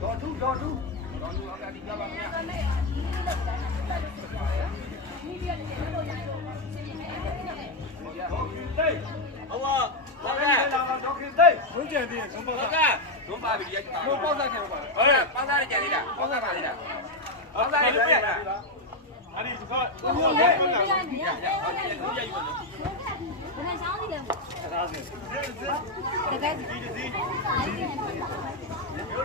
Rồi chú, rồi chú. Rồi chú, ông đã đi ra bằng nha. Ông ơi, ông nè. Hướng chuyển đi, xuống bao giờ. Xuống ba bị đi cho tao. Mua bao giờ thì không phải. Ừ, bao giờ đi chạy đi đã. Bao giờ phải đi đã. Bao giờ đi lúc này. Hadi, chú coi. Không không. Không không. Không không. Không không. Không không. Không không.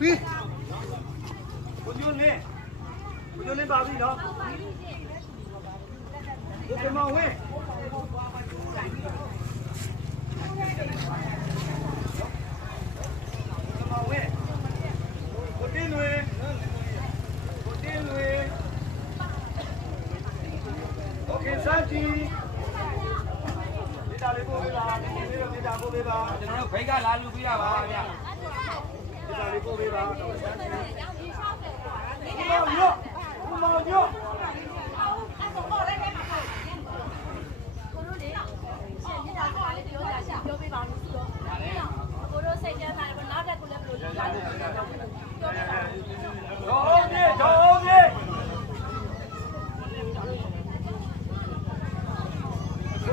ပြီကိုညွန်းလေးကိုညွန်းလေးပါပြီနော်ဒီမောင်ဝဲ ကြည့်ဒီတာလေးပို့ပေးပါဒီလေးတော့ဒီတာပို့ပေးပါ ကျွန်တော်တို့ဖိတ်ကလာလူပြရပါဗျာ ဒီတာလေးပို့ပေးပါတော့စမ်းကြည့်မောင်ညောမောင်ညော တော်ပြေ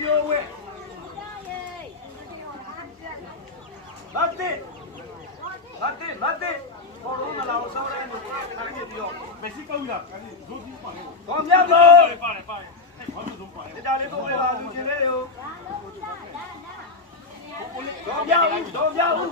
Nyowe. Mate. Mate, mate. ဘောလုံးမလာအောင်ဆောင်းတိုင်းကိုခိုင်းနေပြီးတော့မက်ဆီကောက်ရတာခိုင်းနေဒုတိယပါလေ။ကောင်းမြတ်လို့ပါတယ်ပါတယ်။ဟဲ့ဘာလို့ဒုပါလဲ။ဒါလေးတော့ပဲပါလူချင်းလေးရော။ကောင်းမြတ်ဦးကောင်းမြတ်ဦး